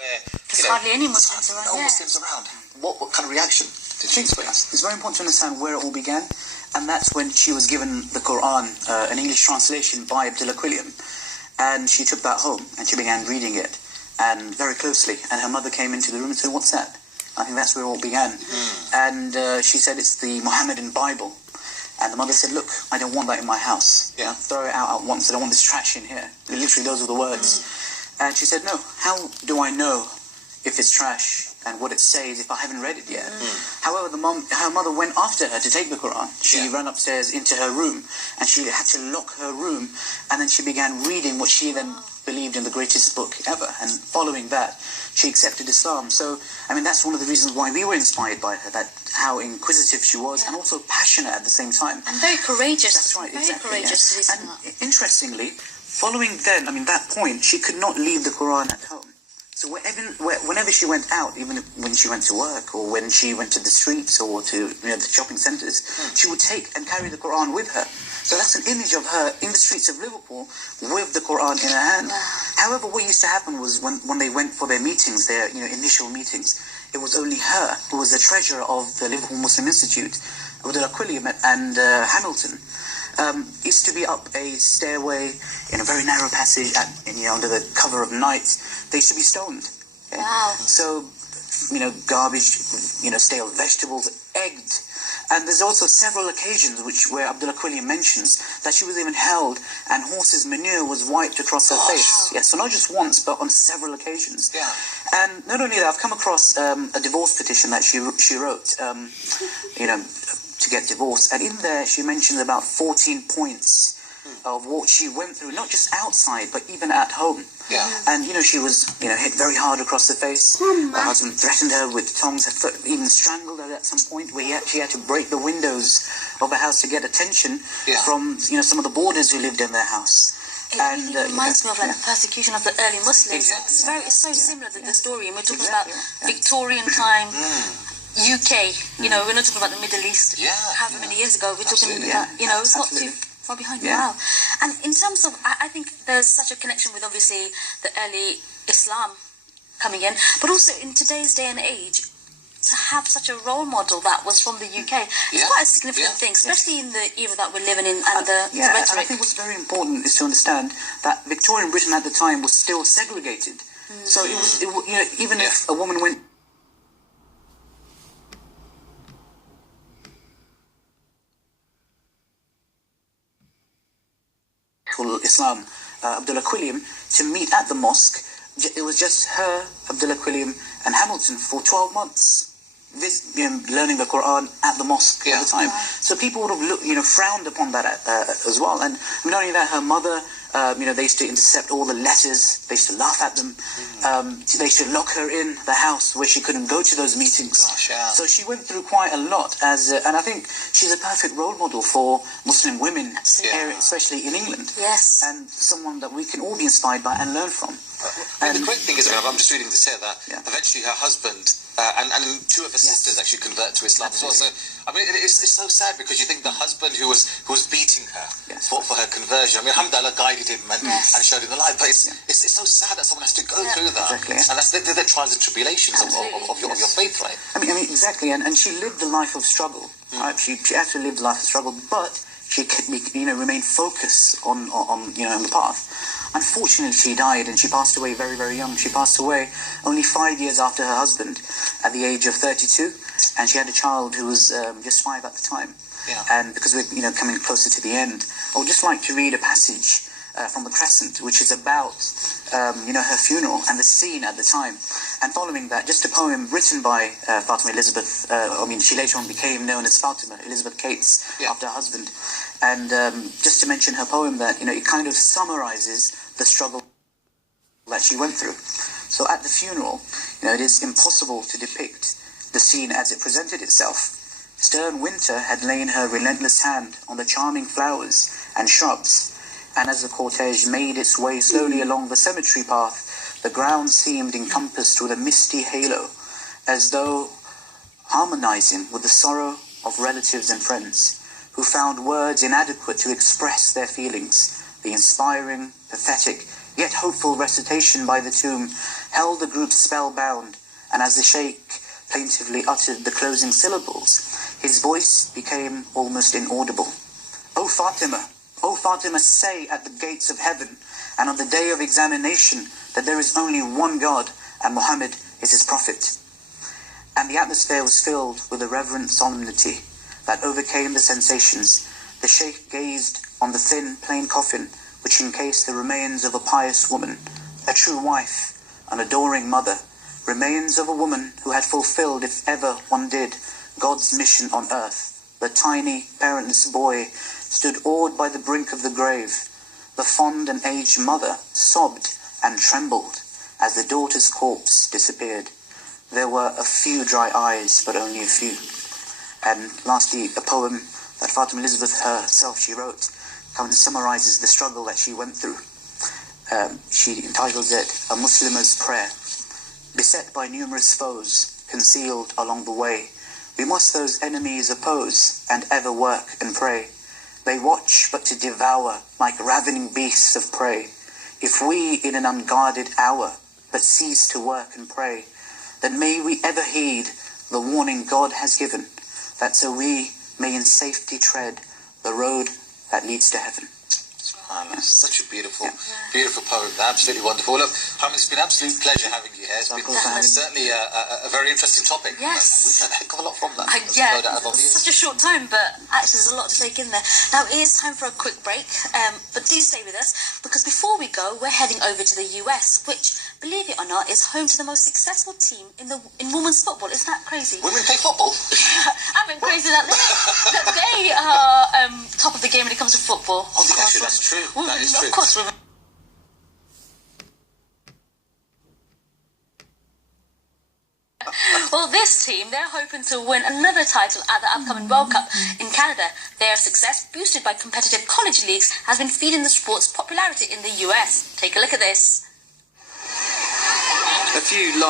There's hardly any Muslims around. No Muslims around. What kind of reaction did she experience? It's very important to understand where it all began, and that's when she was given the Quran, an English translation by Abdullah Quilliam, and she took that home and she began reading it, and very closely. And her mother came into the room and said, "What's that?" I think that's where it all began. And she said, "It's the Mohammedan Bible." And the mother said, "Look, I don't want that in my house. Yeah. Throw it out at once. I don't want this trash in here." Literally, those were the words. And she said, "No, how do I know if it's trash and what it says if I haven't read it yet?" However, her mother went after her to take the Quran. She ran upstairs into her room, and she had to lock her room, and then she began reading what she then believed in the greatest book ever. And following that, she accepted Islam. So, I mean, that's one of the reasons why we were inspired by her, that how inquisitive she was, and also passionate at the same time. And very courageous. That's right, very exactly. courageous to do And that. interestingly, following then, I mean, that point, she could not leave the Quran at home. So whenever she went out, even when she went to work or when she went to the streets or to the shopping centres, she would take and carry the Quran with her. So that's an image of her in the streets of Liverpool with the Quran in her hand. However, what used to happen was when they went for their meetings, their initial meetings, it was only her who was the treasurer of the Liverpool Muslim Institute, Abdullah Quilliam and Hamilton. Used to be up a stairway in a very narrow passage under the cover of night. They used to be stoned. Okay? Wow. So, garbage, stale vegetables, egged. And there's also several occasions where Abdullah Quilliam mentions that she was even held and horse's manure was wiped across her face. Yes, so not just once, but on several occasions. Yeah. And not only that, I've come across a divorce petition that she wrote, to get divorced. And in there, she mentions about 14 points of what she went through, not just outside, but even at home. Yeah. And, she was, hit very hard across the face. Her husband threatened her with tongs, even strangled her at some point, where she had to break the windows of her house to get attention from, some of the boarders who lived in their house. It really reminds me of the persecution of the early Muslims. Exactly. It's so similar to the story. And we're talking about Victorian time, UK. We're not talking about the Middle East. However many years ago, we're talking about, it's not too far behind. Wow. And in terms of, I think there's such a connection with obviously the early Islam coming in, but also in today's day and age, to have such a role model that was from the UK, it's quite a significant thing, especially in the era that we're living in and the rhetoric. And I think what's very important is to understand that Victorian Britain at the time was still segregated. So it was, even if a woman went Islam, Abdullah Quilliam, to meet at the mosque, it was just her, Abdullah Quilliam, and Hamilton for 12 months. Learning the Quran at the mosque at the time. So people would have frowned upon that as well. And not only that, her mother, they used to intercept all the letters. They used to laugh at them. They used to lock her in the house where she couldn't go to those meetings. So she went through quite a lot and I think she's a perfect role model for Muslim women, especially in England. Yes. And someone that we can all be inspired by and learn from. I mean, the great thing is, I'm just reading this here, that eventually her husband and two of her sisters actually convert to Islam as well. So, I mean, it's so sad because you think the husband who was beating her fought for her conversion. I mean, alhamdulillah guided him and showed him the light. But it's so sad that someone has to go through that. Exactly. And that's the trials and tribulations of your faith, right? I mean, exactly. And she lived a life of struggle. Right? She actually lived a life of struggle, but she remained focused on the path. Unfortunately, she died and she passed away very, very young. She passed away only 5 years after her husband, at the age of 32, and she had a child who was just 5 at the time. And because we're coming closer to the end, I would just like to read a passage from the Crescent, which is about her funeral and the scene at the time. And following that, just a poem written by Fatima Elizabeth. She later on became known as Fatima Elizabeth Cates after her husband. And just to mention her poem, that it kind of summarizes the struggle that she went through. So at the funeral, it is impossible to depict the scene as it presented itself. Stern winter had lain her relentless hand on the charming flowers and shrubs, and as the cortege made its way slowly along the cemetery path, the ground seemed encompassed with a misty halo, as though harmonizing with the sorrow of relatives and friends, who found words inadequate to express their feelings. The inspiring, pathetic, yet hopeful recitation by the tomb held the group spellbound, and as the sheikh plaintively uttered the closing syllables, his voice became almost inaudible. O Fatima, say at the gates of heaven, and on the day of examination, that there is only one God, and Muhammad is his prophet. And the atmosphere was filled with a reverent solemnity that overcame the sensations. The sheikh gazed on the thin, plain coffin, which encased the remains of a pious woman, a true wife, an adoring mother, remains of a woman who had fulfilled, if ever one did, God's mission on earth. The tiny, parentless boy stood awed by the brink of the grave. The fond and aged mother sobbed and trembled as the daughter's corpse disappeared. There were a few dry eyes, but only a few. And lastly, a poem that Fatima Elizabeth herself she wrote, kind of summarizes the struggle that she went through. She entitles it A Muslima's Prayer. Beset by numerous foes, concealed along the way, we must those enemies oppose, and ever work and pray. They watch but to devour, like ravening beasts of prey. If we in an unguarded hour but cease to work and pray, then may we ever heed the warning God has given, that so we may in safety tread the road that leads to heaven. Such a beautiful, beautiful poem. Absolutely wonderful. Look, Hamid, it's been an absolute pleasure having you here. It's been certainly a very interesting topic. Yes. We've learned a heck of a lot from that. Such a short time, but actually there's a lot to take in there. Now it is time for a quick break, but do stay with us, because before we go, we're heading over to the US, which, believe it or not, is home to the most successful team in women's football. Isn't that crazy? Women play football? I mean, crazy that they are top of the game when it comes to football. Oh, actually, that's true. That is true. Of course, women. Well, this team, they're hoping to win another title at the upcoming World Cup in Canada. Their success, boosted by competitive college leagues, has been feeding the sport's popularity in the US. Take a look at this. A few